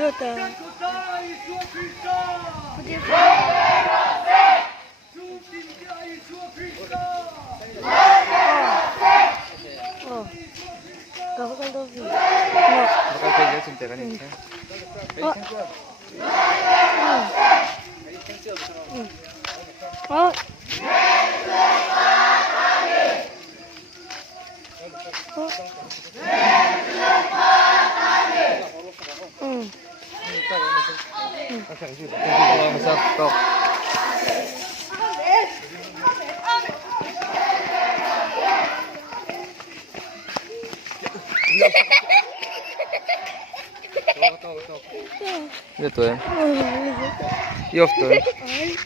Dota. Oh. Kau kan tahu. Bakal kayak gitu cinta kan ini. Oh. Masuk kok. Gitu ya. Iya tuh.